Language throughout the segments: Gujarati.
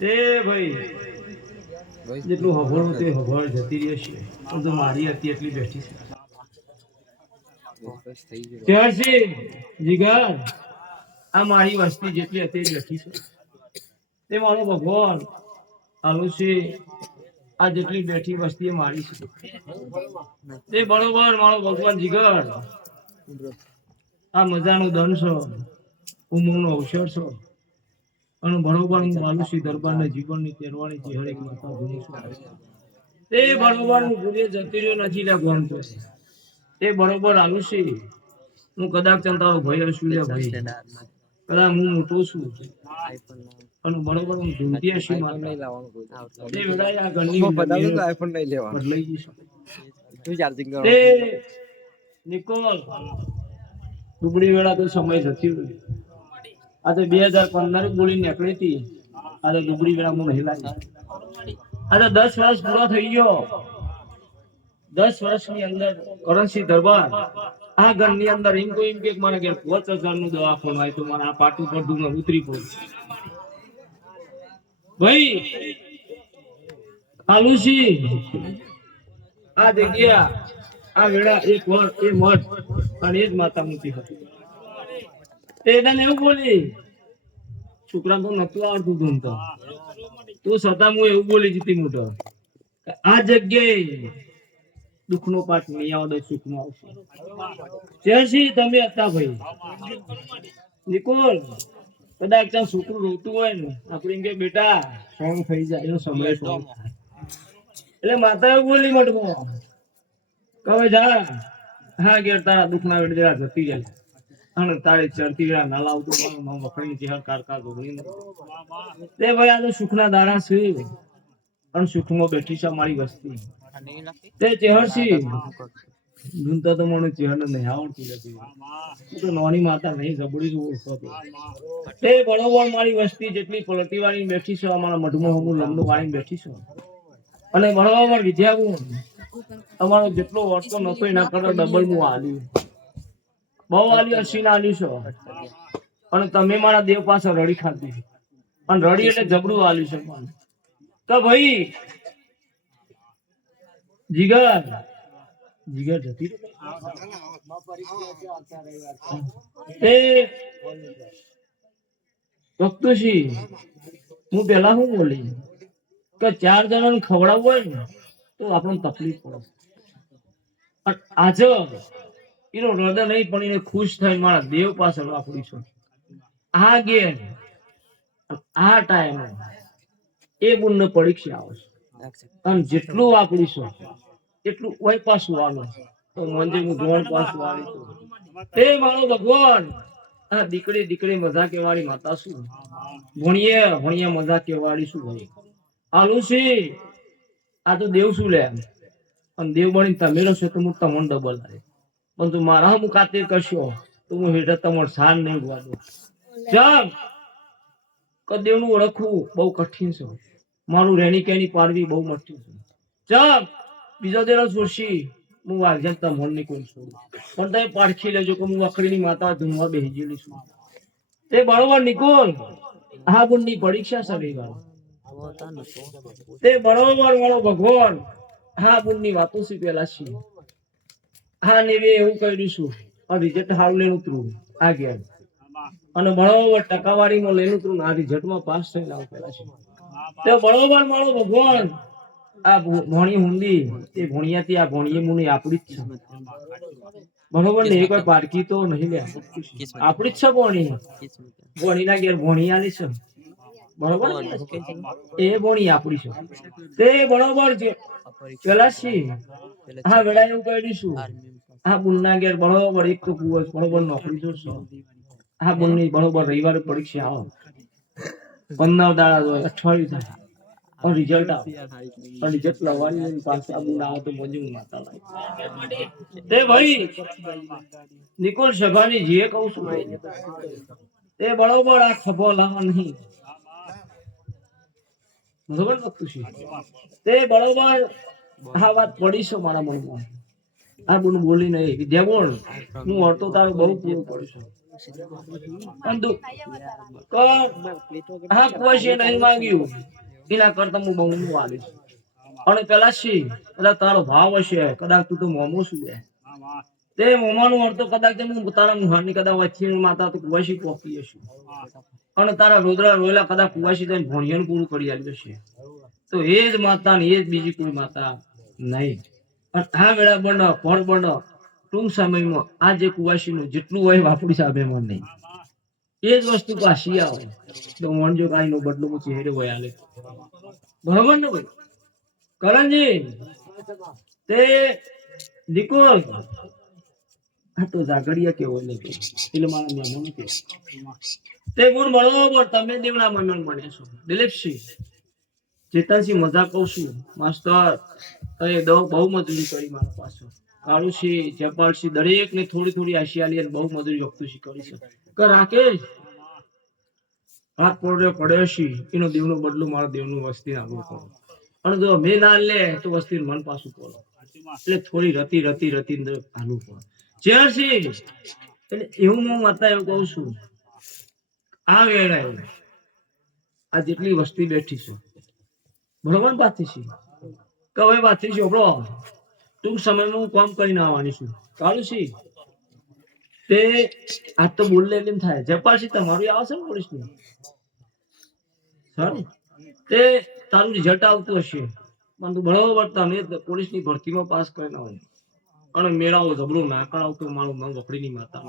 એ ભાઈ જેટલું હભળું તે હભળ જતી રહેશે તો મારી હતી એટલી બેઠી છે. ત્યારથી જીગર આ મારી વસ્તી જેટલી હતી બેઠી છે તે મારો ભગવાન આલું છે. આ જેટલી બેઠી વસ્તી મારી છે તે બરોબર મારો ભગવાન જીગર આ મજાનું ધન છો ઉમંગનો અવસર છો અને બરોબર હું માલુસી દરબારના જીવનની તેરવાની જે હરેક માતા ભૂલી છું તે બરોબર હું ભૂલી જતી રહ્યો નથી લે ગણતો તે બરોબર આલુસી હું કદાચ તારો ભય હશું લે ભાઈ કદાચ હું મોટો છું અને બરોબર હું ધૂમતી હશી માતા તે વેળાએ આ ઘરની આઈફોન નહીં લેવાનો બદલાઈ જશે તું ચાર્જિંગ કરો તે નિકોલ દુબળી વેળા તો સમય જતી રહ્યો આ તો 2015 બોલી નીકળી હતી આ તો દુબળી વેળા હું નહીં લાગી આ તો 10 વર્ષ પૂરા થઈ ગયો 10 વર્ષની અંદર કરણસિંહ દરબાર આ ઘરની અંદર એમ કોઈ એમ કે મારા ઘેર 5000 નું દવાખાનું આવ્યું તો મારા આ પાટું પર દુમાં ઉતરી પડ્યું ભાઈ આલુસી આ જગ્યા આ વેળા એક વર એ મઠ અને એ જ માતા મૂકી હતી તે એને એવું બોલી છોકરા તો નતું આવડતું ધૂમતા તો છતાં હું એવું બોલી જતી મોટો આ જગ્યાએ દુઃખનો પાઠ નહીં આવડે સુખનો આવશે ત્યારથી તમે હતા ભાઈ નિકોલ કદાચ ત્યાં છોકરું રોતું હોય ને આપણે એમ કે બેટા સોંગ થઈ જાય એનો સમય સોંગ થાય એટલે માતા એવું બોલી મઠમાં કહે જા હા ઘેર તારા દુઃખના વેડેરા જતી જાય અને તારી ચડતી વેળા ના લાવતું મારું વખણી ચહેર કારકા ગોગળી તે ભાઈ આ તો સુખના દાડા છે અને સુખમાં બેઠી છે મારી વસ્તી તે ચહેરસી ધૂનતા તો મને ચહેર નહીં આવડતી હતી હું તો નાની માતા નહીં જબડી જ ઓળખતો તે બરોબર મારી વસ્તી જેટલી પલટી વાળી બેઠી છે અમારા મઢમાં હું લગ્ન વાળી બેઠી છું અને બરોબર વિદ્યા અમારો જેટલો વર્ષો નતો એના કરતા ડબલ હું આલ્યું બહુ આલ્યું અસીના આલ્યું છો અને તમે મારા દેવ પાસે રડી ખાધી અને રડી એટલે જબરું આલ્યું છે તો ભાઈ જીગર જીગર જતી એ ભક્તુશી હું પેલા શું બોલી કે 4 જણાને ખવડાવવું હોય ને તો આપણને તકલીફ પડે આજે એનો હૃદય નહીં પણ એને ખુશ થઈ મારા દેવ પાસે વાપરી છું આ ગેમ આ ટાઈમ એ ગુણ પરીક્ષા આવશે અને જેટલું વાપરીશું એટલું ઓય પાછું આવે તો મંજે હું ધોણ પાછું આવી છું તે મારો ભગવાન આ દીકરી મજા કેવાળી માતા શું ભણીએ મજા કેવાળી શું ભાઈ આલુસી આ તો દેવ શું લે અને દેવ બની તમે રહેશો તો હું તમને ડબલ આવે પણ તું મારા હું ખાતર કરશો તો હું હેઠળ તમારે સાર નહીં ઉગવા દઉં ચાલ દેવનું ઓળખવું બહુ કઠિન છે મારું રેણી કેણી પાડવી બહુ મઠ્યું છે ચાલ બીજો દેરો છોડશી હું વાઘજન તમને નહીં કોઈ છોડું પણ તમે પારખી લેજો કે હું અખડીની માતા ધૂમવા બેસી ગયેલી છું તે બરોબર નિકોલ આ ગુણની પરીક્ષા સરી ગયો તે બરોબર મારો ભગવાન હા ગુણની વાતો શી પેલા છે હા ને એવું કર્યું છું આ રિઝલ્ટ હાલ લઈને ઉતરું આ ગયા અને બરોબર ટકાવારીમાં લઈને ઉતરું આ રિઝલ્ટમાં પાસ થઈને આવું પેલા છે તે બરોબર મારો ભગવાન આ ભોણી હુંડી એ ભોણિયાથી આ ભોણીએ મુની આપડી જ છે બરોબર ને એક વાર પારકી તો નહીં લે આપડી જ છે ભોણીના ઘેર ભોણિયાની છે બરોબર એ ભોણી આપડી છે તે બરોબર છે પેલા છી હા વેળા એવું કહી દઈશું હા બુનના ઘેર બરોબર એક તો બરોબર નોકરી જોશો હા બુનની બરોબર રવિવારે પરીક્ષા આવો 15 દાડા હોય અઠવાડિયું થાય और रिजल्ट और रिजल्ट लवानी पास अब ना तो मुझे माता लाए ते भाई निकोल सभानी जे कहू છું તે બરોબર આ ખભો લાવો નહીં બરોબર નતું તે બરોબર આ વાત પડી છે મારા મનમાં આ બોલ બોલી નહીં વિદ્યા બોલ હું અડતો તારો બહુ પૂરો પડ્યો પણ હા કુવાશી નહીં માંગ્યું એના કરતા હું બહુ નું આલીશ અને પેલા શી કદાચ તારો ભાવ હશે કદાચ તું તો મોમો શું લે તે મોમાનું અર્થ કદાચ હું તારા મુહારની કદાચ વચ્ચે માતા તો કુવાશી પોકી હશે અને તારા રોદડા રોયલા કદાચ કુવાશી થઈને ભણિયાનું પૂરું કરી આવ્યું છે તો એ જ માતા ને એ જ બીજી કોઈ માતા નહીં. અને આ વેળા બનો ફળ બનો ટૂંક સમયમાં આ જે કુવાશીનું જેટલું હોય વાપરી સાહેબ એમાં નહીં એ જ વસ્તુ પાછી આવે તો મોનજો કાઈ નો બદલો હું ચહેરે હોય આલે બરોબર ને ભાઈ કરણજી તે દીકોલ આ તો જાગડિયા કેવો નહીં એટલે મારા મહેમાન કે તે ગુણ બરોબર તમે દેવના મહેમાન બન્યા છો દિલીપસિંહ ચેતનસિંહ મજાક કહું છું માસ્ટર એ બહુ મજૂરી કરી મારા પાસે કાળુસિંહ જપાલસિંહ દરેક ને થોડી થોડી આશિયાલી અને બહુ મજૂરી વખતુસિંહ કરી છે કે રાકેશ હાથ પડ્યો છે એનો દેવનો બદલો મારા દેવનું વસ્તી આપવું પડે અને જો મેં ના લે તો વસ્તી મન પાછું પડે એટલે થોડી રતી હાલવું પડે ચેરસિંહ એટલે એવું હું માતા એવું કહું છું આ વેળાએ આ જેટલી વસ્તી બેઠી છે બરોબર પાથીસી કે હવે પાથીસી ઓબળો ટૂંક સમયમાં હું કામ કરીને આવવાની છું કાળુસિંહ તે આજ તો બોલ એમ થાય જપાલસિંહ તમારું આવશે ને પોલીસ નું સારું તે તારું રિઝલ્ટ આવતું હશે પણ તું બરોબર તમે પોલીસ ની ભરતીમાં પાસ કરીને આવો અને મેળાઓ જબરું ના કરાવતું મારું નામ વખડીની માતા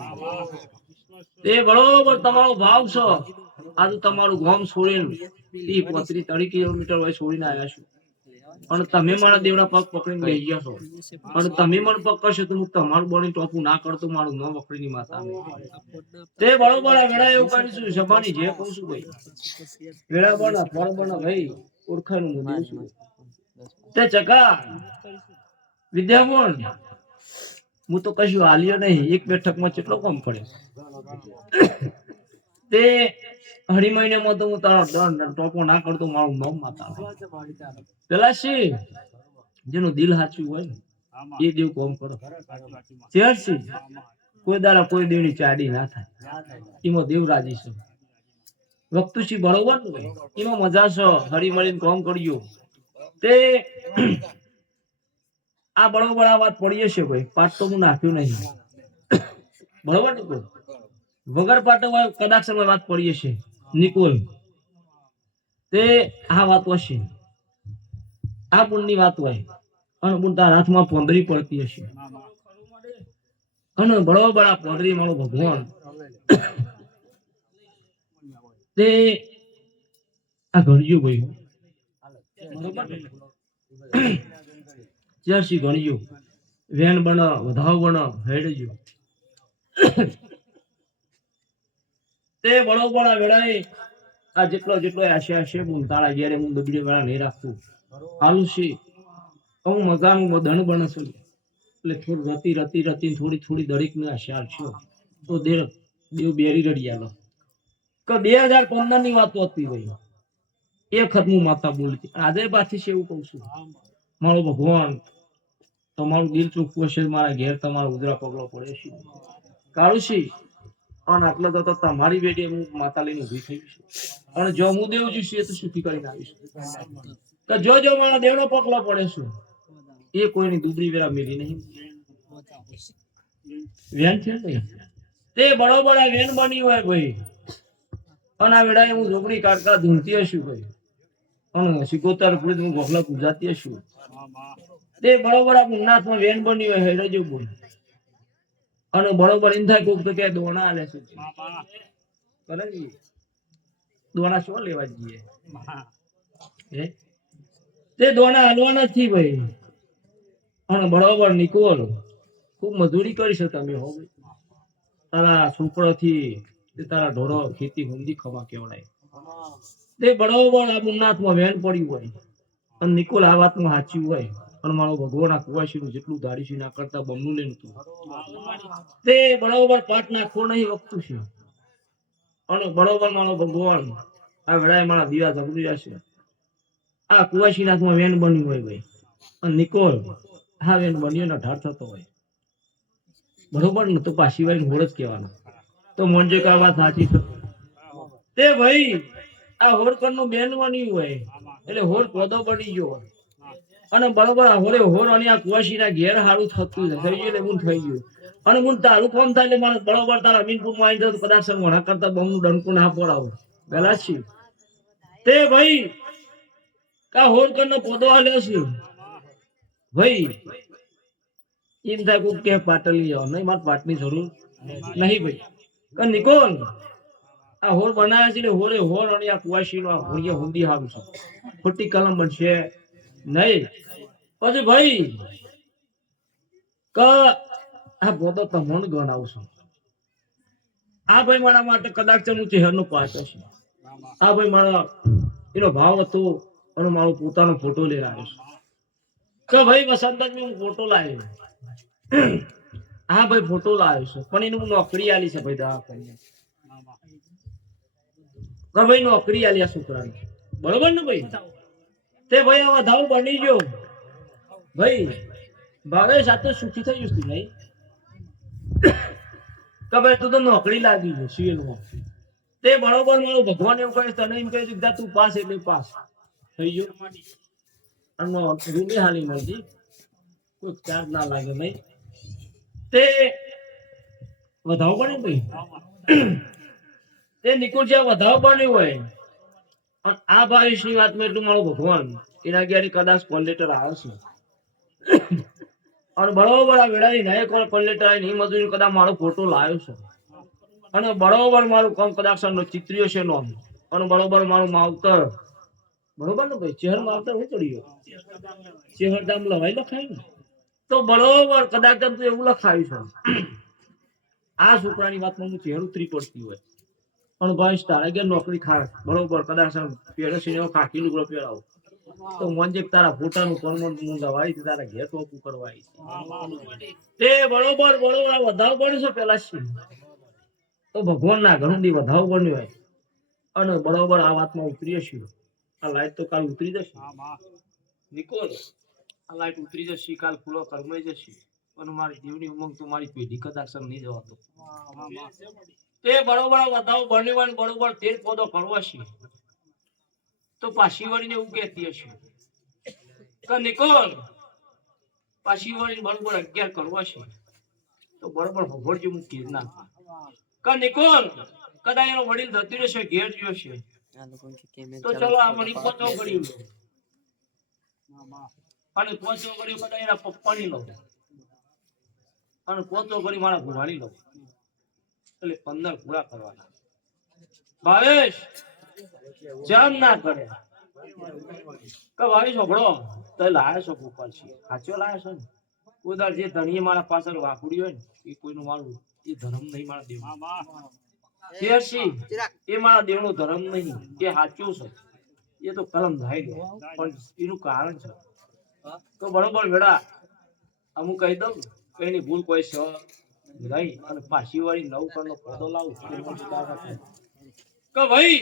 તે બરોબર તમારો ભાવ છે આજે તમારું ગામ છોડીને 30-35 કિલોમીટર વય છોડીને આવ્યા છું અને તમે મારા દેવના પગ પકડીને લઈ ગયા છો અને તમે મને પગ કરશો તો હું તમારું બોડી ટોપું ના કરતો મારું નામ વખડીની માતા તે બરોબર આ વેળા એવું કરીશું સભાની જે કહું છું ભાઈ વેળા બના ફળ બના ભાઈ ઓળખાનું હું દઉં છું તે ચકા વિદ્યામોહન હું તો કશું હાલ્યો નહીં એક બેઠકમાં કેટલો કમ પડે તે અઢી મહિનામાં તો હું તારો દંડ ટોપો ના કરતો મારું નામ માતા પેલા શી જેનું દિલ સાચું હોય ને એ દેવ કોમ કરો ચેરસી કોઈ દાડા કોઈ દેવની ચાડી ના થાય એમાં દેવ રાજી છે વખતુશી બરોબર ને એમાં મજા છે હળી મળીને કોમ કર્યું તે આ બરોબર આ વાત પડીએ છે ભાઈ પાઠ તો હું નાખ્યું નહીં બરોબર ને વગર પાટો કદાચ વાત પડીએ છે નિકોલ તે આ વાત હશે આ પુણની વાત હોય અને પુણ તારા હાથમાં પોંદરી પડતી હશે અને બરોબર આ પોંદરી મારો ભગવાન તે આ ગણ્યું ભાઈ ચારસી ગણ્યું વેન બનો વધાવ બનો હેડજો તે બરોબર આ વેળાએ આ જેટલો આશા છે હું તારા ઘેરે હું દબડી વેળા નહીં રાખું આલુસી હું મજાનું ધન બનશું એટલે થોડું રતી થોડી દરેક ને આશા છે તો દેવ બેરી રડી આલો કે 2015 ની વાતો હતી ભાઈ એક ખતમું માતા બોલતી આજે પાછી છે એવું કહું છું મારો ભગવાન તમારું દિલ ચોખ્ખું હશે મારા ઘેર તમારો ઉદરા પગલો પડે છે કાળુસી અને આટલો તો તમારી બેટી હું માતા લઈને ઉભી થઈ છું અને જો હું દેવ છું એ તો સુખી કરીને આવીશ તો જો મારા દેવનો પગલો પડે છે એ કોઈની દુબળી વેરા મેલી નહીં વેન છે ને તે બરોબર આ વેન બની હોય ભાઈ અને આ વેળાએ હું ઝોપડી કાઢકા ધૂણતી હશું ભાઈ અને સિકોતર પૂરી હું ગોખલા પૂજાતી હશું તે બરોબર આ નાથમાં વેન બની હોય હેડજો બોલ અને બરોબર એમ થાય કોક તો કે દોણા આલે છે બરાબર દોણા શું લેવા જઈએ તે દોણા હાલવા નથી ભાઈ અને બરોબર નિકોલ ખૂબ મજૂરી કરી છે તમે હો તારા છોકરાથી તારા ઢોરો ખેતી હુંદી ખવા કેવડાય તે બરોબર આ મુન્નાથમાં વેન પડ્યું હોય અને નિકોલ આ વાતમાં સાચી હોય અને મારો ભગવાન આ કુવાશીનું જેટલું દાડીશું ના કરતા બમનું લઈને તું તે બરોબર પાટ નાખવો નહીં વખતું છે અને બરોબર મારો ભગવાન આ વેળાએ મારા દીવા જબરી છે આ કુવાશી નાથમાં વેન બન્યું હોય ભાઈ અને નિકોલ હા વેન બન્યો ને ઢાળ થતો હોય બરોબર ને તો પાછી વાળી હોળ જ કહેવાના તો મોંજે કા વાત સાચી છે. તે ભાઈ આ હોરકર નું બેન બન્યું હોય એટલે હોર પોદો પડી ગયો અને બરોબર હોરે હોર અને આ કુવાસી ના ઘેર હારું થતું છે થઈ ગયું એટલે હું થઈ ગયું અને હું તારું કોમ થાય એટલે મારે બરોબર તારા અમીનપુર માં આવી જતો કદાચ મોણા કરતા બહુ ડંકુ ના પડાવું પેલા છી તે ભાઈ કા હોરકર નો પોદો આલ્યો છે ભાઈ એમ થાય કોક કે પાટલી આવો નહીં મારે પાટની જરૂર નહીં ભાઈ કે નિકોલ આ હોર બનાવ્યા છે એટલે હોરે હોર અને આ કુવાસી નો હોળીએ હુંદી હારું છે ખોટી કલમ બનશે નહીં પછી ભાઈ ક આ પોતો તમોન ગણાવશું આ ભાઈ મારા માટે કદાચ હું ચહેરનો પાછો છે આ ભાઈ મારા એનો ભાવ હતો અને મારો પોતાનો ફોટો લઈ આવ્યો છે કે ભાઈ વસંત હું ફોટો લાવ્યો હા ભાઈ ફોટો લાવ્યો છે પણ એને હું નોકરી આલી છે ભાઈ દવા કરીને કે ભાઈ નોકરી આલી આ છોકરાને બરોબર ને ભાઈ તે ભાઈ આ વધાવ બની ગયો ભાઈ ભાવે સાથે સુખી થઈ ગયું ભાઈ કે ભાઈ તું તો નોકરી લાગી છે સીએલમાં તે બરોબર મારું ભગવાન એવું કહે તને એમ કહી દીધા તું પાસ એટલે પાસ થઈ ગયો અને રૂમી હાલી મળતી કોઈ ચાર્જ ના લાગે નહીં તે વધાવ બને ભાઈ તે નિકુળ જ્યાં વધાવ બન્યું હોય અને આ ભાઈ વાતમાં એટલું મારું ભગવાન એના ઘેર કદાચ કોલ લેટર આવે છે અને બરોબર આ વેળાની નયે કોલ લેટર આવી મજૂરી કદાચ મારો ફોટો લાવ્યો છે અને બરોબર મારું કામ કદાચ ચિત્રીઓ છે નો અને બરોબર મારું માવતર બરોબર ને ભાઈ ચહેર માવતર હું ચડ્યો ચહેર દામ લવાઈ લખાય ને તો બરોબર કદાચ તું એવું લખાયું છે આ છોકરાની વાતમાં હું ચહેર ઉતરી પડતી હોય પણ ભાઈ તારા ઘેર નોકરી ખાય બરોબર કદાચ પેરેસીને કાકી લુગડો પહેરાવો તો મંજે તારા ફોટાનું પરમણ હું લવાઈ તારા ઘેર ટોપું કરવા આવી તે બરોબર બરોબર વધાવ બન્યું છે પેલા છે તો ભગવાન ના ઘણું દી વધાવ બન્યું હોય અને બરોબર આ વાતમાં ઉતરી હશે આ લાઈટ તો કાલ ઉતરી જશે નિકોલ આ લાઈટ ઉતરી જશે કાલ ફૂલો કરમાઈ જશે અને મારી દેવની ઉમંગ તો મારી પેઢી કદાચ નહીં જવાતો તે બરોબર વધાવ બન્યું બરોબર તેર પોદો કરવો છે તો પાછી વળીને એવું કહેતી હશે કે નિકોલ પાછી વળીને બરોબર 11 કરવો છે તો બરોબર ભગવડજી હું કીર ના કે નિકોલ કદાચ એનો વડીલ જતી રહેશે ઘેર ગયો છે તો ચલો આ મની પોતો કર્યું અને પોતો કર્યું કદાચ એના પપ્પાની લો અને પોતો કરી મારા ભુવાણી લો એટલે 15 પૂરા કરવાના ભાવેશ જામ ના કરે કે ભાઈ છોકરો તો લાયા છો ગોપાલ છે સાચો લાયા છો ને ઉદાર જે ધણીએ મારા પાછળ વાકુડી હોય ને એ કોઈનું મારું એ ધર્મ નહીં મારા દેવ એ મારા દેવનો ધર્મ નહીં એ સાચું છે એ તો કરમ થાય ગયો પણ એનું કારણ છે તો બરોબર વેડા અમુક કહી દઉં કે એની ભૂલ કોઈ છે નહીં અને પાછી વાળી 9 કરનો પોદો લાવું કે ભાઈ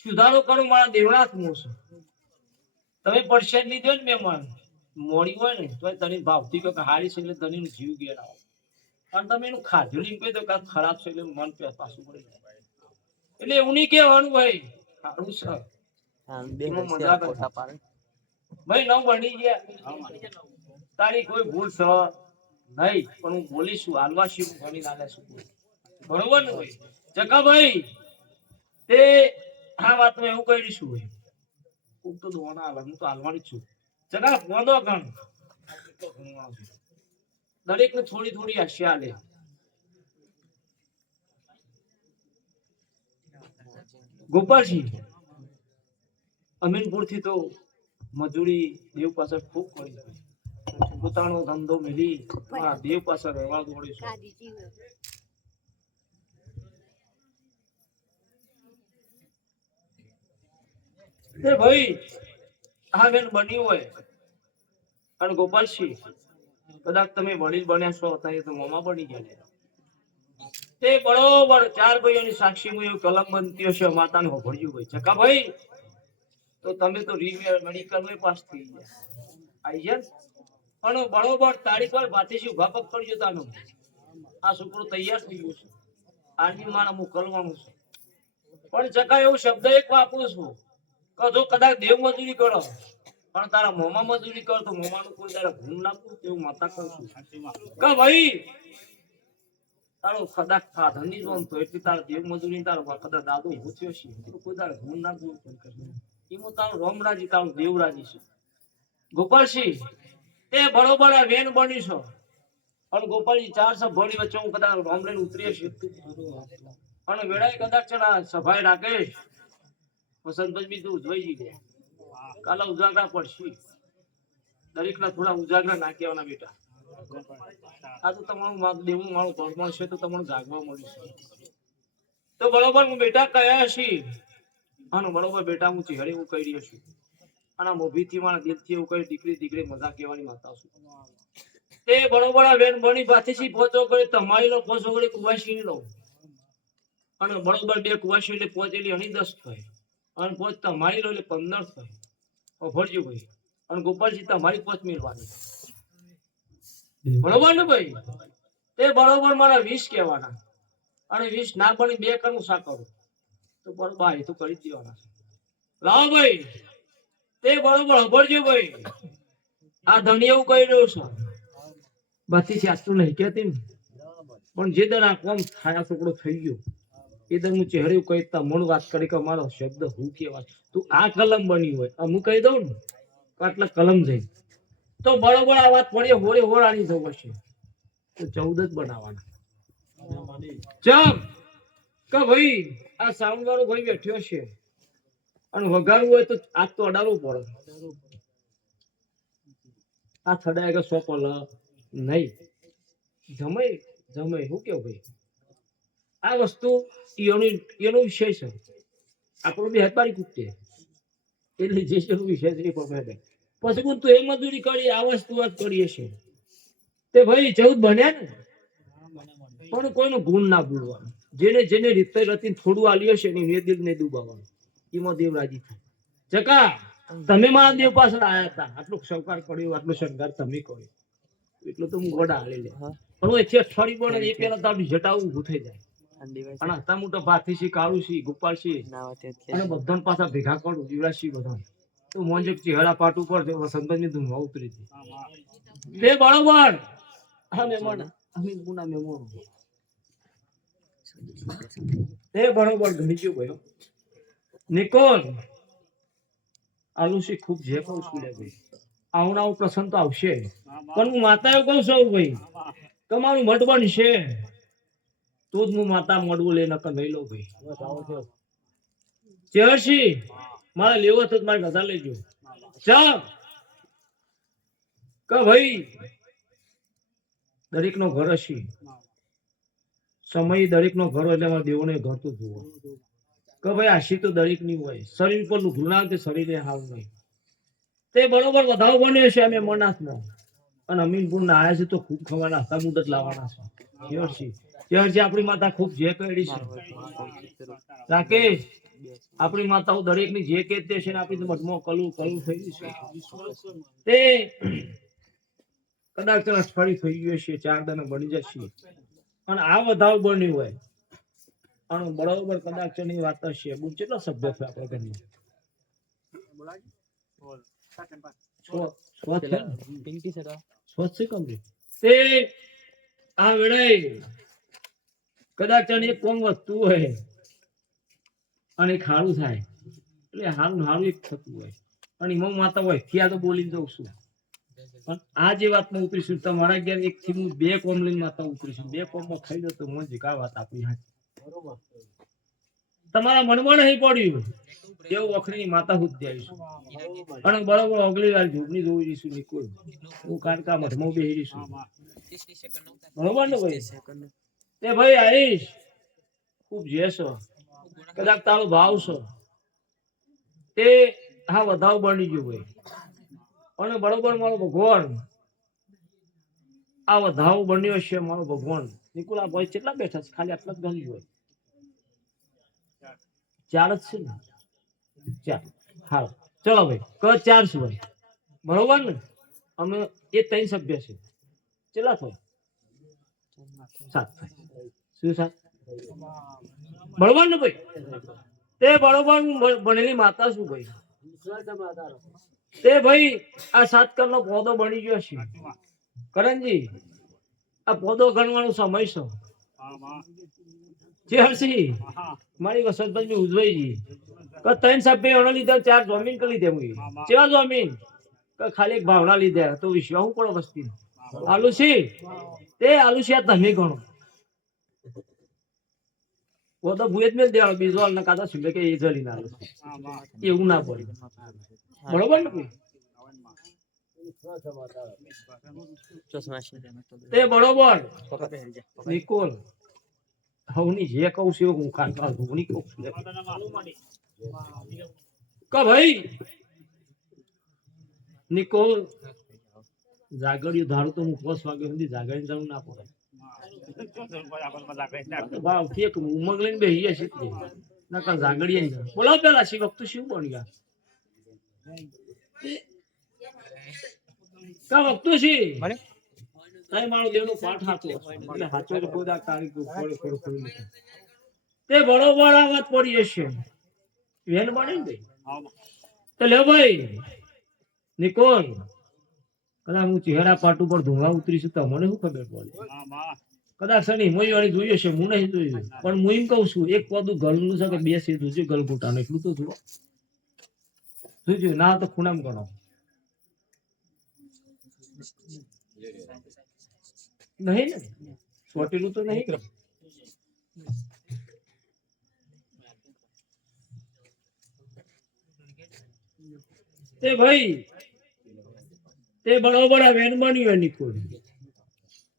સુધારો કરું મારા દેવનાથ હું છું તમે પરસેદ લીધો ને મહેમાન મોડી હોય ને તો તને ભાવથી કે હારી છે એટલે તને જીવ ઘેર આવો અને તમે એનું ખાધું કહી દો કે ખરાબ છે એટલે મન પાછું પડી જાય એટલે એવું નહીં કહેવાનું ભાઈ સારું છે ભાઈ 9 બની ગયા તારી કોઈ ભૂલ છે નહીં પણ હું બોલીશું હાલવાશી હું ઘણી નાલે છું બરોબર ને ભાઈ ચકાભાઈ તે આ વાતમાં એવું કહી દઈશું ભાઈ ખૂબ તો દોવાના હાલ હું તો હાલવાની જ છું ચકા પોદો ગણ દરેક ને થોડી થોડી આશા લે ગોપાલજી અમીનપુર થી તો મજૂરી દેવ પાસે ખૂબ કરી પોતાનો ધંધો મિલી દેવ પાસે રહેવા દોડીશું ભાઈ આ બેન બન્યું હોય અને ગોપાલસિંહ કદાચ તમે વડીલ બન્યા છો તો મોમાં બની ગયા તે બરોબર 4 ભાઈઓની સાક્ષી હું કલમ બનતી હશે માતાને હોભળ્યું હોય ચકા ભાઈ તો તમે તો મેડિકલ માં પાસ થઈ ગયા આઈ ગયા પણ બરોબર તારીખ વાર ભાતીજી ઉભા પગ કરજો તાનો આ છોકરો તૈયાર થઈ ગયો છે આર્મી મારા મોકલવાનું છે પણ ચકા એવો શબ્દ એક વાપરું છું કે જો કદાચ દેવ મજૂરી કરો પણ તારા મોમાં મજૂરી કર તો મોમાનું કોઈ તારા ગુણ નાખું તેવું માતા કહું છું કે ભાઈ તારો કદાચ સાધનની જોન તો એટલી તારા દેવ મજૂરી તારો કદાચ દાદો ઉભો થયો છે તો કોઈ તારા ગુણ નાખવું એમાં તારું રામરાજી તારું દેવરાજી છે ગોપાલસિંહ તે બરોબર આ વેન બની છો અને ગોપાલજી 400 ભણી વચ્ચે હું કદાચ રામ લઈને ઉતરી હશે અને વેળાએ કદાચ ચલા સભાએ રાકેશ વસંતભાઈ તું જોઈ જઈએ કાલે ઉજાગરા પડશે દરેક ના થોડા ઉજાગરા નાખ્યાના બેટા આ તો તમારું માગ દેવું મારું ધર્મ છે તો તમને જાગવા મળશે તો બરોબર હું બેટા કયા છી અને બરોબર બેટા હું ચહેરે એવું કહી રહ્યો છું અને મોભી થી મારા દિલ થી એવું કહી દીકરી મજા કહેવાની માતા છું તે બરોબર આ વેન બની પાછી પહોંચો કરી તમારી નો પહોંચો કરી કુવાસી લો અને બરોબર બે કુવાસી એટલે પહોંચેલી અણી 10 થાય અને પહોંચ તમારી લો એટલે 15 થાય ભરજો ભાઈ અને ગોપાલજી તમારી પહોંચ મેળવાની બરોબર ને ભાઈ તે બરોબર મારા 20 કહેવાના અને 20 ના બની 2 કરું સા કરું તો બરોબર એ તો કરી દેવાના છે લાવ ભાઈ તે બરોબર ભરજો ભાઈ આ ધણી એવું કહી રહ્યો છે બાકી સાચું નહીં કેતી પણ જે દર આ કોમ થાય છોકરો થઈ ગયો એ દર હું ચહેરે કહેતા મન વાત કરી કે મારો શબ્દ હું કેવાય તું આ કલમ બની હોય હું કહી દઉં ને આટલા કલમ જઈ તો બરોબર આ વાત પડી હોળે હોળાની જવું હશે તો 14 જ બનાવવાના ચમ કે ભાઈ આ સાઉન્ડ વાળો ભાઈ બેઠ્યો છે અને વગાડવું હોય તો આજ તો અડાડવું પડે આ થડાય કે સોપલ નહીં જમાઈ હું કેવું ભાઈ આ વસ્તુ એનો વિષય છે આપણો બે હાથ બારી કૂટે એટલે જે છે વિષય છે એ પકડે પછી હું તું એ મજૂરી કરી આ વસ્તુ વાત કરીએ છે તે ભાઈ 14 બન્યા ને પણ કોઈનો ગુણ ના ભૂલવાનો જેને રીતે રતી થોડું આલ્યો છે ને દિલ ને ડૂબાવવાનું એમાં દેવ રાજી થાય ચકા તમે મારા દેવ પાસે આયા હતા આટલો સહકાર કર્યો આટલો શણગાર તમે કર્યો એટલું તો હું વડા હાલી લે પણ હું એથી અઠવાડી પડે એ પેલા તો આપણી જટાવું ઊભું થઈ જાય અને હતા મોટા ભાથીસી કાળુસી ગોપાલસી અને બધા પાછા ભેગા કરું જીવરાસી બધા તો મોંજે ચહેરા પાટ ઉપર વસંતની ધૂમવા ઉતરી હતી તે બરોબર હા મહેમાન અમે ગુના મહેમાન તે બરોબર ઘણી ગયો ભાઈ નિકોલ આલુસી ખૂબ જે કહું છું લે ભાઈ આવનાવ પ્રસંગ તો આવશે પણ હું માતા એવું કહું છું ભાઈ તમારું મઠ બનશે તો જ હું માતા મળવું લઈને નહીં લઉં ભાઈ ચેરસી મારે લેવો તો મારે ગધા લેજો ચા કે ભાઈ દરેક નો ઘર હશે સમય દરેક નો ઘર એટલે મારા દેવોને ઘર તો જુઓ કે ભાઈ આશી તો દરેક ની હોય શરીર પર લુગડું ના તે શરીરે હાવ નહીં તે બરોબર વધાવો બન્યો છે અમે મનાથમાં અને અમીનપુર ના આવ્યા છે તો ખૂબ ખવાના હતા મુદત લાવવાના છે ત્યારથી આપણી માતા ખૂબ જે કરી છે રાકેશ આપણી માતાઓ દરેક ની જે કે તે છે ને આપણી મઠમાં કલું થઈ ગયું છે તે કદાચ અઠવાડિયું થઈ ગયું છે 4 દાના બની જશે અને આ વધાવ બન્યું હોય અને બરોબર કદાચ ની વાત હશે બું કેટલો સભ્ય છે આપણે ઘરની તે આ વેળાએ કદાચ એક કોમ વસ્તુ હોય અને ખાડું થાય એટલે હારું એક થતું હોય અને એમાં માતા હોય ત્યાં તો બોલી દઉં છું પણ આ જે વાતમાં ઉતરીશું તમારા ઘેર એક થી હું 2 કોમ લઈને માતા ઉતરીશું 2 કોમમાં ખાઈ દો તો મોજ કા વાત આપણી હાથ તમારા મનમાં નહીં પડ્યું એવું વખરી માતા હુદ્દી આવીશું અને બરોબર અગલી વાર ઝૂપની જોઈ રહીશું નિકોલ હું કારકા મઠમાં બેહી રહીશું બરોબર ને ભાઈ તે ભાઈ આવીશ ખૂબ જે છો કદાચ તારો ભાવ છો તે હા વધાવ બની ગયું ભાઈ અને બરોબર મારો ભગવાન આ વધાવ બન્યો છે મારો ભગવાન નિકોલા ભાઈ કેટલા બેઠા છે ખાલી આટલા જ ગણી હોય 4 જ છે ને 4 હા ચલો ભાઈ ક 4 છે ભાઈ બરોબર ને અમે એ 3 સભ્ય છે કેટલા થાય 7 થાય શું 7 બરોબર ને ભાઈ? તે બરોબર હું ભણેલી માતા છું ભાઈ. તે ભાઈ આ 7 કરોડનો પોદો બની ગયો છે કરણજી. આ પોદો ગણવાનો સમય છે જે હરસી મારી વસંતભાઈ ઉજવાઈજી કે 3 સાપે ઓનો લીધા 4 જમીન કરી લીધે હું કેવા જમીન કે ખાલી એક ભાવના લીધે તો વિશ્વા હું પડો વસ્તી આલુસી તે આલુસિયા તમે ગણો વો તો ભૂયે જ મેલ દેવાનો બીજો હાલ ના કાતા સુલે કે એ જલી ના એવું ના પડે બરોબર ને તે બરોબર નિકોલ હવની જે કહું છું હું કાઢવા ધોની કહું છું કે ભાઈ નિકોલ જાગડિયું ધારું તો હું 5 વાગે સુધી જાગડી જાઉં ના પડે વાવ એક ઉમંગ લઈને બેહીએ છીએ નકર જાગડીએ નહીં બોલો પેલા શી વખત શું બની ગયા કા વખત છે તાઈ મારો દેવનો પાઠ હાચો એટલે હાચો તો કોદા તારીખ ઉપર ખોડ તે બરોબર આ વાત પડી હશે વેન બને ને તો લે ભાઈ નિકોલ કદાચ હું ચહેરા પાટ ઉપર ધોળા ઉતરીશું તો મને શું ખબર પડે કદાચ સની મોઈવાળી જોઈએ છે હું નહીં જોયું પણ હું એમ કહું છું એક પદું ગલનું છે કે 2 સીધું છે ગલગોટાનું એટલું તો જુઓ જોજો ના તો ખૂણામ ગણો નહીં ને ચોટેલું તો નહીં તે ભાઈ તે બરોબર આ વેન બન્યું એની કોઈ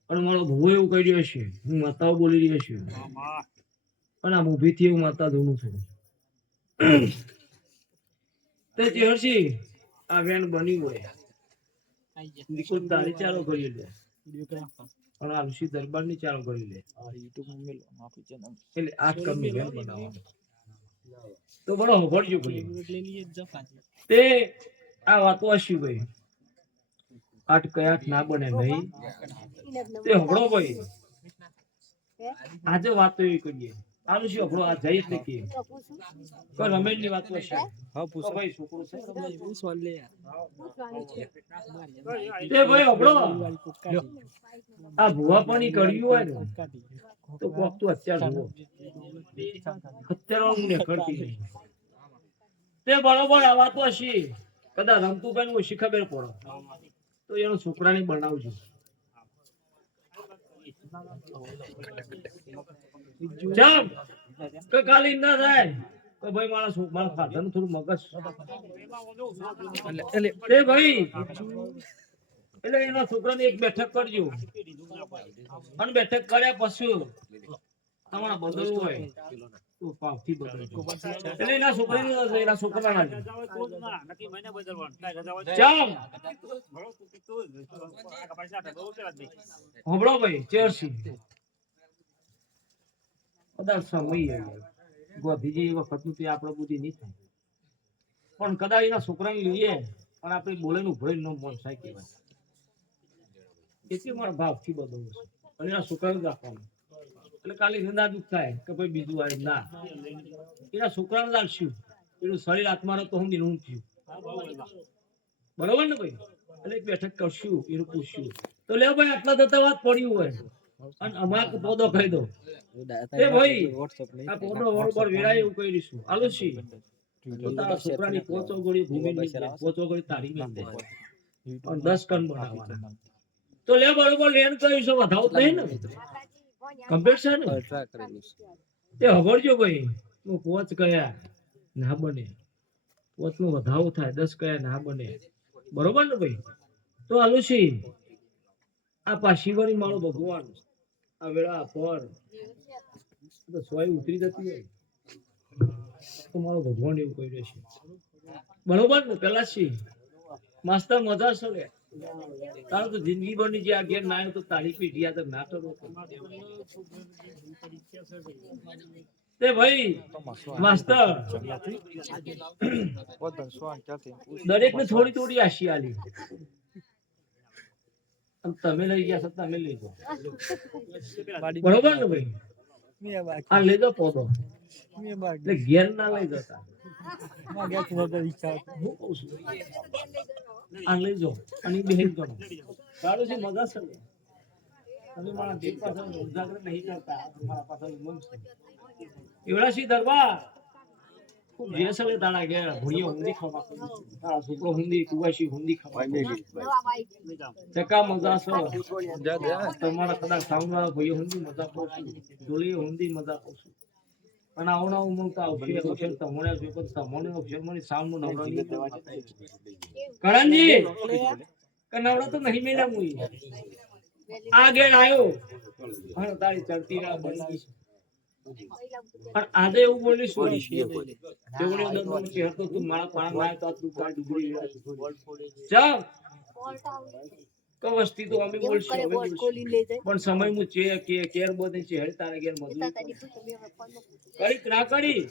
પણ મારો ભૂવો એવું કહી રહ્યો છે હું માતાઓ બોલી રહ્યો છું પણ આ ઊભીથી એવું માતા ધોનું છું તે હર્ષી આ વેન બની હોય નિકોલ તારી ચાલો કરી લે પણ આ ઋષિ દરબાર ની ચાલો કરી લે એટલે 8 કરોડની વેન બનાવવાની તો બરો ભરજો ભાઈ તે આ વાતો હશે ભાઈ 8 કયા ના બને નહીં તે હબળો ભાઈ આજે વાતો એવી કરીએ આનું શું હબળો આ જઈ એટલે કે કોઈ રમેશ ની વાતો હશે હા પૂછો ભાઈ છોકરો છે તે ભાઈ હબળો આ ભુવા પાણી કર્યું હોય ને તો કોક તો અત્યારે જુઓ અત્યારે હું ને કરતી નહીં તે બરોબર આ વાતો હશે કદાચ રમતુભાઈ હું શી ખબર પડો તો એનો છોકરાને બનાવજો જામ કે કાલી ના થાય કે ભાઈ મારા ફાધર નું થોડું મગજ એટલે ભાઈ એટલે એના છોકરાને એક બેઠક કરજો અને બેઠક કર્યા પછી તમારા બદલવું હોય તો પાવથી બદલજો એટલે એના છોકરાના જામ હબળો ભાઈ ચેરસી કદાચ સમય ગોધીજી વખત નું તે આપણે બુદ્ધિ નહીં થાય પણ કદાચ એના છોકરાને લઈએ પણ આપણે બોલે નું ભય ન મન થાય કહેવાય એટલે મારા ભાવથી બદલવું છે અને એના છોકરાને રાખવાનું એટલે કાલે નિંદા દુઃખ થાય કે ભાઈ બીજું આવે ના એના છોકરાને રાખશું એનું શરીર આત્માનો તો હું નિર્ણય થયું બરોબર ને ભાઈ એટલે એક બેઠક કરશું એનું પૂછશું તો લે ભાઈ આટલા જતા વાત પડ્યું હોય અને અમાર પોદો કહી દો એ ભાઈ આ પોદો બરોબર વેરાય એવું કહી દઈશું આલુસી તારા છોકરાની પોચો ગોળી ભૂમિની પોચો ગોળી તારી મેં દે અને 10 કણ બનાવવાના તો લે બરોબર લેન કહ્યું છે વધાવ નહીં ને કમ્પ્લીટ છે ને તે હબળજો ભાઈ હું પોચ કયા ના બને પોચ નું વધાવ થાય 10 કયા ના બને બરોબર ને ભાઈ તો આલુસી આ પાશીવારી મારો ભગવાન આ વેળા પર તો સોય ઉતરી જતી હોય તો મારો ભગવાન એવું કહી રહ્યો છે બરોબર ને પેલા છે માસ્ટર મજા છે લે તારું તો જિંદગી બની જે આ ઘેર ના આવ્યો તો તારી પીઢી તો ના કરો તે ભાઈ માસ્ટર દરેક ને થોડી થોડી આશી આલી તમે લઈ ગયા છો તમે લઈ જાઓ બરોબર ને ભાઈ આ લઈ જાઓ પોતો એટલે ઘેર ના લઈ જતા હું કહું છું આ લઈ જાઓ અને બેહી કરો સારું છે મજા છે તમે મારા દેવ પાસે ઉજાગર નહીં કરતા મારા પાસે ઉમંગ છે એવડાશી દરબાર ખૂબ જેસલે તારા ઘેર ભૂળિયો હુંદી ખવા તારા છોકરો હુંદી કુવાશી હુંદી ખવા ચકા મજા છે તમારા કદાચ સામવાળા ભાઈઓ હુંદી મજા પોશું જોલીએ હુંદી મજા પોશું અને આવના ઉમંગતા આવશે અક્ષર તમને છે પણ તમને અક્ષર મને સામનું નવરાની કરણજી કનવડા તો નહીં મેલા મુઈ આ ગેડ આયો અને તારી ચડતી રાહ બની પણ આજે એવું બોલી શું દેવને દંડો કે હતો તું મારા પાણ લાય તો તું કા ડુબરી ચાલ તો વસ્તી તો અમે બોલશું પણ સમય મુ છે કે કેર બોદે છે હેડ તારે ઘેર મજૂરી કરી ના કરી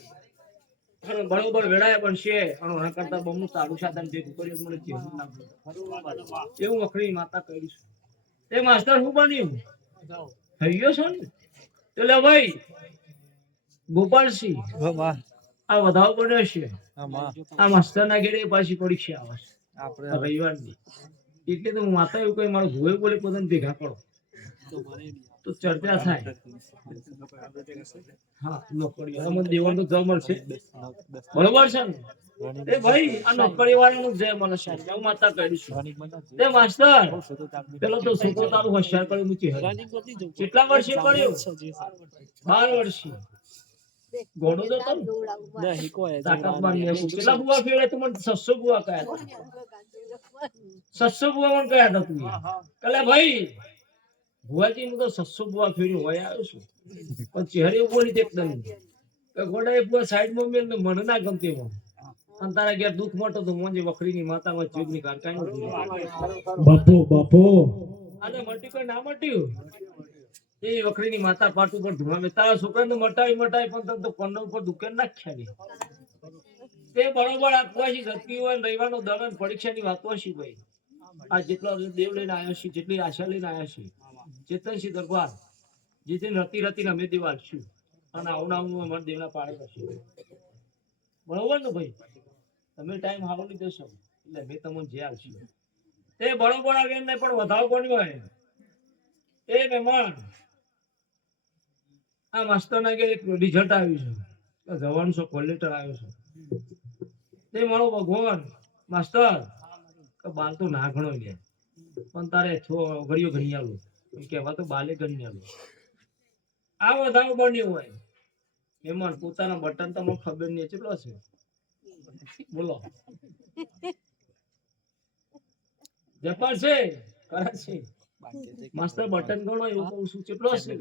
અને બરોબર વેડાય બનશે અને ના કરતા બમનું તારું સાધન જે કર્યું મને જેવું લાગ્યું એવું અખરી માતા કરીશું એ માસ્ટર શું બન્યું થઈ ગયો છો ને તો લે ભાઈ ગોપાલસિંહ આ વધાવ બન્યો છે આ માસ્ટર ના ઘેરે પાછી પરીક્ષા આવે રવિવારની એટલે તો માતા એવું કઈ મારો ભૂએ બોલે પોતાને ભેગા કરો તો ચર્ચા થાય હા નોકરી મને દેવાનું તો જમર છે બરોબર છે ને એ ભાઈ આ નોકરી વાળાનું જય મને છે હું માતા કહીશું તે માસ્ટર પેલો તો છોકરો તારું હોશિયાર કરી મૂકી કેટલા વર્ષે પડ્યો 12 વર્ષે ઘોડો જો તમ તાકાતમાન ને કેટલા બુવા ફેરે તું મને 600 બુવા કયા 600 બુવા મને કયા હતા તું કલે ભાઈ ભુવાજી હું તો 600 બુવા ફેરી હોય આવ્યો છું પણ ચહેરે બોલી એકદમ કે ઘોડા એ બુવા સાઈડ માં મેલ મને ના ગમતી હું અને તારા ઘેર દુઃખ મોટો તો મોંજે વખરીની માતામાં જીવની કારકાઈ બાપો આને મટી કોઈ ના મટ્યું એ વખરીની માતા પાટ ઉપર ધુમા મે તારા છોકરાને મટાઈ પણ તમ તો કોનો ઉપર દુકાન નાખ્યા તે બરોબર આપવાશી શક્તિ હોય રવિવારનો દરન પરીક્ષાની વાત વાશી ભાઈ આ જેટલા દેવ લઈને આવ્યા છે જેટલી આશા લઈને આવ્યા છે ચેતનસિંહ દરબાર જેથી રતી અમે દિવાલ છું અને આવનાવું અમારા દેવના પાડે કરશે બરોબર ને ભાઈ તમે ટાઈમ હાલો લીધો છો એટલે મેં તમને જે આવશું તે બરોબર આવે ને પણ વધારો કોણ હોય એ મહેમાન આ માસ્ટર ના કે એક રિઝલ્ટ આવ્યું છે જવાનું છે કોલ લેટર આવ્યો છે તે મારો ભગવાન માસ્ટર કે બાલ તો ના ઘણો લે પણ તારે ઘડીઓ ઘણી આવું કહેવા તો બાલે ઘણી આવું આ વધારો બન્યો હોય મહેમાન પોતાના બટન તો મને ખબર નહીં કેટલો છે બોલો જપાન છે કરાચી માસ્ટર બટન ગણો એવું કહું છું કેટલો છે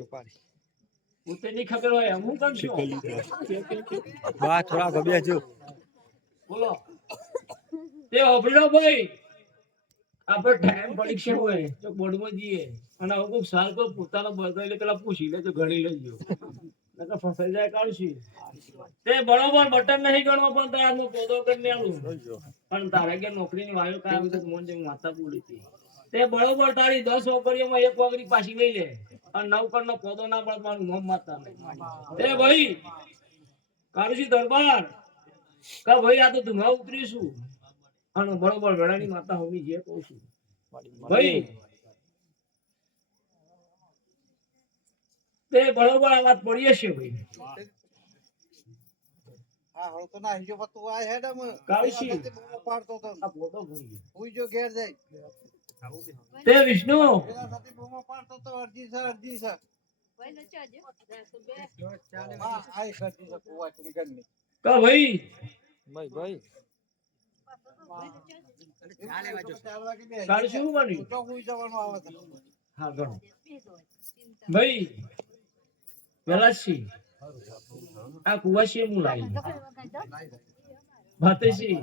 પોતે ની ખબર હોય હું કેમ છું બા થોડા ગબ્યા જો બોલો તે ઓબળો ભાઈ આપણે ટાઈમ પરીક્ષા હોય તો બોર્ડમાં જઈએ અને આવું કોઈ સાલ કોઈ પોતાનો બદલે પેલા પૂછી લે તો ઘણી લઈ ગયો નકર ફસાઈ જાય કાઢશી તે બરોબર બટન નહીં ગણવો પણ તારનો પોદો કરીને આવું પણ તારે કે નોકરીની વાયો કામ તો મોન જે માતા બોલી હતી તે બરોબર તારી 10 ઓકરીઓમાં એક ઓકરી પાછી લઈ લે અને 9 કરનો પોદો ના પડે મારું મોમ માતા તે ભાઈ કારુજી દરબાર કા ભાઈ આ તો ધુમા ઉતરીશું અને બરોબર વેળાની માતા હોમી જે કહું છું ભાઈ તે બરોબર આ વાત પડીએ છે ભાઈ હા હો તો ના હિજો પતું આ હેડમ કાળશી પાડતો તો આ પોતો ભૂલી હુઈ જો ઘેર જાય તે વિષ્ણુ પેલા સાથે બોમો પાડતો તો અરજી છે હા આઈ કરતી છે કુવા ત્રિગણની કા ભાઈ ભાઈ કાળશી શું બન્યું તો હુઈ જવાનું આવે છે હા ગણો ભાઈ વેલાસી આ કુવાસી હું લાવી ભાતેસી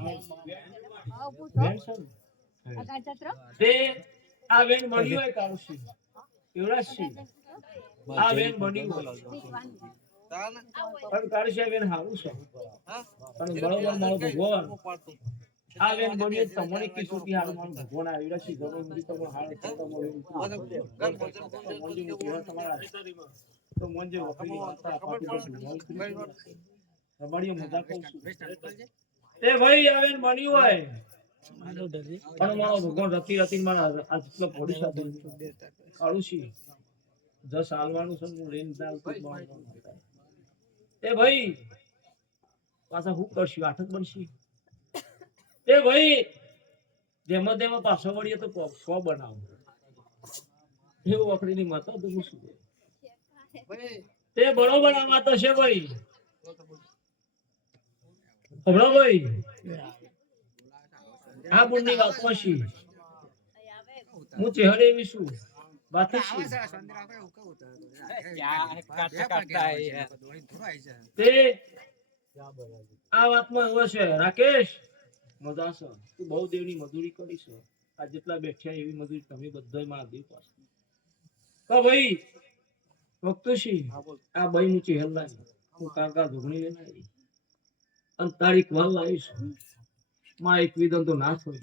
તે આ વેન બની હોય કાળશી એવડાસી આ વેન બની હોય પણ કાળશી આ વેન હારું છે પણ બરોબર મારો ભગવાન આ વેન બની તમને કિશોરી હાલ મારો ભગવાન આવી રસી ગમે મુરી તો હાલ તમારો તમારા તો મોંજે વખરી વાતા આપાતું બધું મોલ કરી રબાડીઓ મજા કહું છું એ ભાઈ આવે ને બન્યું હોય પણ મારો ભગવાન રતી રતી મારા આ જેટલો ઘોડી સાથે કાળુશી જસ હાલવાનું છે હું લઈને ચાલતો એ ભાઈ પાછા હું કરશું આઠ જ બનશી એ ભાઈ જેમાં તેમાં પાછો મળીએ તો સો બનાવો એવું વખરીની માતા તો હું શું તે બરોબર આ માતા છે ભાઈ હમણાં ભાઈ આ બુંદી વાતમાં છી હું ચહેરે એવી છું વાત છે તે આ વાતમાં હવે છે રાકેશ મજા છે તું બહુ દેવની મજૂરી કરી છે આ જેટલા બેઠ્યા એવી મજૂરી તમે બધા મારા દેવ પાસે તો ભાઈ વક્તુશી આ ભાઈ ઊંચી હેલ્લા હું કાકા ધોગણી લઈને આવી અને તારીખ વાલ લાવીશ માં એક વિધન તો ના હોય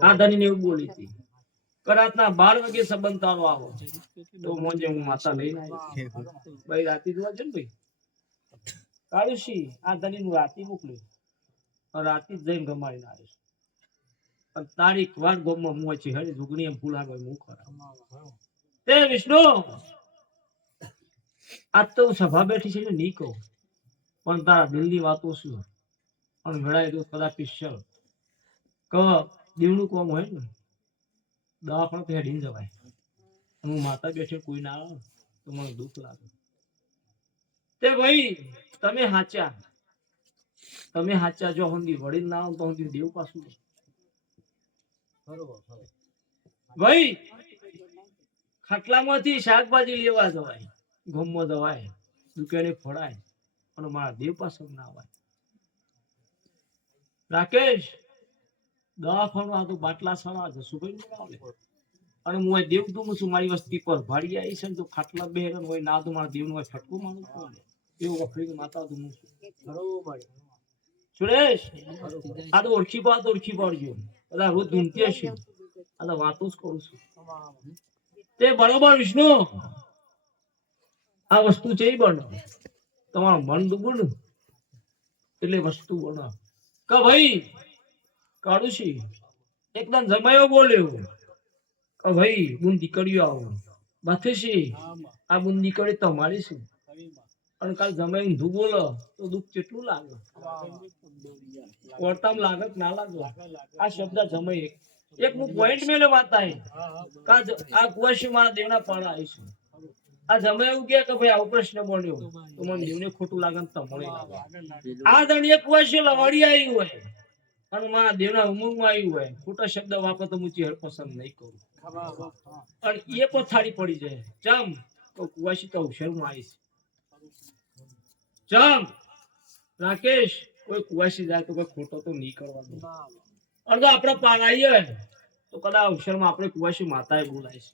આ ધણીને એવું બોલી હતી કરાતના 12 વાગે સંબંધ તારો આવો તો મોંજે હું માતા લઈને આવી ભાઈ રાતી જોવા છે ને ભાઈ કાળુશી આ ધણીનું રાતી મોકલ્યું રાતી જ જઈને ગમાડીને આવીશ અને તારીખ વાર ગોમમાં મું છે હળી ઝુગણી એમ ફૂલ આગળ મું ખરા તે વિષ્ણુ આજ તો સભા બેઠી છે નહીં કહું પણ તારા દિલની વાતો શું અને મેળાય તો કદાચ પિસ્તલ ક દેવનું કોમ હોય ને દવાખાને તો હેડીને જવાય હું માતા બેઠે કોઈ ના આવે તો મને દુઃખ લાગે તે ભાઈ તમે હાચા જો હંદી વડીલ ના આવ તો હંદી દેવ પાછું ભાઈ ખાટલામાંથી શાકભાજી લેવા જવાય ગમમાં જવાય દુકાને ફળાય અને મારા દેવ પાસે ના આવાય રાકેશ દવાખાનું આ તો બાટલા સળા છે સુભાઈ આવે અને હું આ દેવ તું છું મારી વસ્તી પર ભાડી આવી છે ને તો ખાટલા બેહેરન હોય ના તો મારા દેવનું હોય ફટકું માનું એવું વખરી માતા તું છું બરોબર સુરેશ આ તો ઓળખી પાડજો બધા રોજ ધૂમતી હશે આ તો વાતો જ કરું છું તે બરોબર વિષ્ણુ આ વસ્તુ છે બનો તમારું મન ડૂબું ને એટલે વસ્તુ બનો કે ભાઈ કાળુશી એકદમ જમાયો બોલ્યો કે ભાઈ બુંદી કર્યો આવો બાથેશી આ બુંદી કરી તમારી છે અને કાલ જમાઈને ધુ બોલો તો દુઃખ કેટલું લાગે ઓરતામ લાગે ના લાગે આ શબ્દ જમાઈ એક હું પોઈન્ટ મેલે વાત આવી આ કુવાશી મારા દેવના પાડા આવીશું આ જમાઈ એવું કે ભાઈ આવો પ્રશ્ન બોલ્યો તો મને દેવને ખોટું લાગે તમને આ દણી એક કુવાશી લવાડી આવી હોય અને મારા દેવના ઉમંગમાં આવ્યું હોય ખોટા શબ્દ વાપર તો હું ચહેર પસંદ નહીં કરું અને એ પથારી પડી જાય ચમ તો કુવાશી તો હોશિયારમાં આવીશ ચમ રાકેશ કોઈ કુવાશી જાય તો કોઈ ખોટો તો નહીં કરવા દે અને આપણે પારાઈએ તો કદાચ અવસરમાં આપણે કુવાશી માતાએ બોલાય છે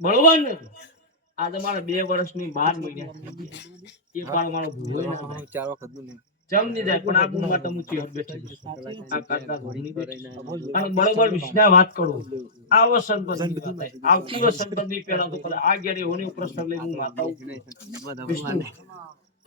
બરોબર ને આજે મારા 2 વર્ષની 12 મહિના એ કાળ મારો ભૂલો 4 વખત નું જમ ની જાય પણ આ ગુણ માટે હું ચેર બેઠી આ કાકા ધોની અને બરોબર વિષ્ણા વાત કરું આ વસંત પસંદ આવતી વસંત ની પહેલા તો આ ગેરે હોની પ્રશ્ન લઈ હું માતા વિષ્ણુ